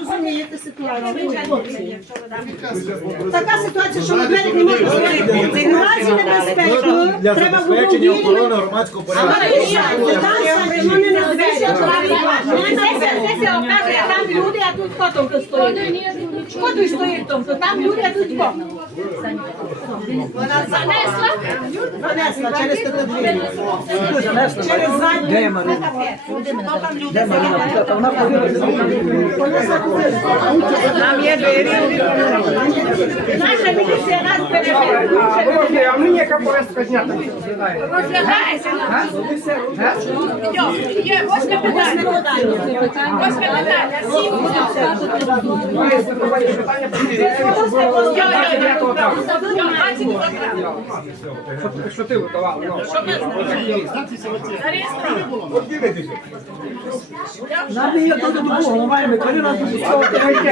розумієте ситуацію, хлопці. Така ситуація, що ми двері не можемо закрити. У разі небезпечно. Для забезпечення охорони громадського порядку. Ну не на двері, а Там люди, а тут хто там стоїть? Хто тут стоїть там? Там люди, а тут хто? Занесла? Занесла через двері. Через задню. Де Марина? Де Марина? Вона Наша міліція нас. А мені яка повестка знята? Розглядається. Є восьме питання. Восьме питання. Сім. Йо, йо, йо. Йо, 20 кілограмів. Що ти готував? Ну. Зареєстровано. Нам є тут голова, ми коли нас